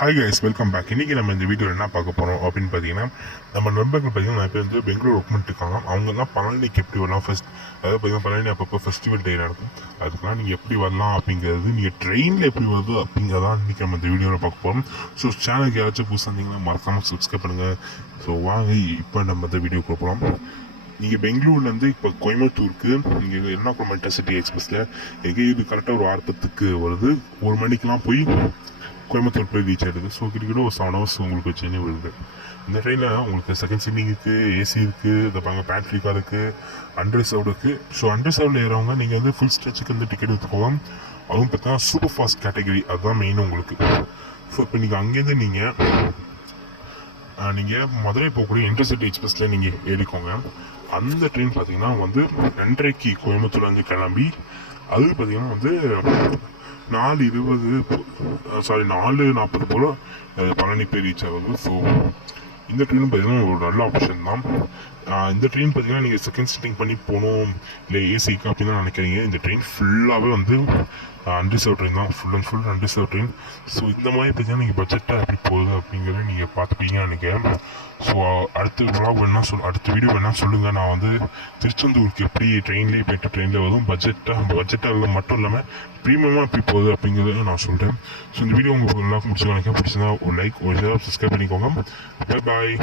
Hi guys, welcome back. இன்றைக்கி நம்ம இந்த வீடியோவில் என்ன பார்க்க போகிறோம் அப்படின்னு பார்த்தீங்கன்னா, நம்ம நண்பர்கள் பார்த்தீங்கன்னா நிறைய பேர் வந்து பெங்களூர் ஒர்க் பண்ணிட்டுருக்காங்க. அவங்க தான் பழனிக்கு எப்படி வரலாம் அதாவது பார்த்தீங்கன்னா பழனி அப்பப்போ ஃபெஸ்டிவல் டே நடக்கும். அதுக்கெலாம் நீங்கள் எப்படி வரலாம் அப்படிங்கிறது, நீங்கள் ட்ரெயினில் எப்படி வருது அப்படிங்கிறதான் இன்றைக்கி நம்ம இந்த வீடியோவில் பார்க்க போகிறோம். ஸோ சேனலுக்கு யாராச்சும் புதுசாக இருந்தீங்கன்னா மறக்காமல் சப்ஸ்கிரைப் பண்ணுங்கள். ஸோ வாங்க இப்போ நம்ம இந்த வீடியோ போகிறோம். நீங்கள் பெங்களூர்லேருந்து இப்போ கோயம்புத்தூருக்கு நீங்கள் எர்ணாகுளம் இன்டர்சிட்டி எக்ஸ்பிரஸில் இது கரெக்டாக ஒரு 6:10 வருது. 1 மணிக்கெலாம் போய் கோயம்புத்தூர் போய் ரீச் ஆகிடுது. ஸோ கிட்டத்தட்ட ஒரு 7 hours உங்களுக்கு சென்னை வருது. இந்த ட்ரெயினில் உங்களுக்கு செகண்ட் சீட்டிங் இருக்குது, ஏசி இருக்குது, இதை பாருங்கள் பேட்ரி கார் இருக்குது, அன்ரிசர்வ்டு இருக்குது. ஸோ அன்ரிசர்வ்டில் ஏறவங்க நீங்கள் வந்து ஃபுல் ஸ்ட்ரெச்சுக்கு வந்து டிக்கெட் எடுத்துக்கோங்க. அதுவும் பார்த்தீங்கன்னா சூப்பர் ஃபாஸ்ட் கேட்டகரி, அதுதான் மெயின் உங்களுக்கு. ஸோ இப்போ நீங்கள் அங்கேருந்து நீங்கள் மதுரை போகக்கூடிய இன்டர்சிட்டி எக்ஸ்பிரஸில் நீங்கள் ஏறிக்கோங்க. அந்த ட்ரெயின் பார்த்தீங்கன்னா வந்து 2:30 கோயம்புத்தூர்லேருந்து கிளம்பி அது பார்த்தீங்கன்னா வந்து 4:40 போல் பழனி போய் ரீச் ஆகுது. ஸோ இந்த ட்ரெயினும் பார்த்தீங்கன்னா ஒரு நல்ல ஆப்ஷன் தான். இந்த ட்ரெயின் பார்த்தீங்கன்னா நீங்கள் செகண்ட் சிட்டிங் பண்ணி போகணும் இல்லை ஏசிக்கு அப்படின்னு தான் நினைக்கிறீங்க. இந்த ட்ரெயின் ஃபுல்லாகவே வந்து அன்ரிசர்வ் ட்ரெயின் தான், full and full unreserved train. So இந்த மாதிரி பார்த்தீங்கன்னா நீங்கள் பட்ஜெட்டாக எப்படி போகுது அப்படிங்கிறத நீங்கள் பார்த்துப்பீங்கன்னு நினைக்கிறேன். ஸோ அடுத்த வீடியோ வேணால் சொல்லுங்கள். நான் வந்து திருச்செந்தூருக்கு எப்படி ட்ரெயின்லேயே போய்ட்டு ட்ரெயினில் வரும், பட்ஜெட்டாக மட்டும் இல்லாமல் ப்ரீமியமாக எப்படி போகுது அப்படிங்கிறத நான் சொல்கிறேன். ஸோ இந்த வீடியோ உங்களுக்கு எல்லாருக்கும் பிடிச்சிருந்தா ஒரு லைக், ஒரு ஷேர், சப்ஸ்கிரைப் பண்ணிக்கோங்க. பாய்.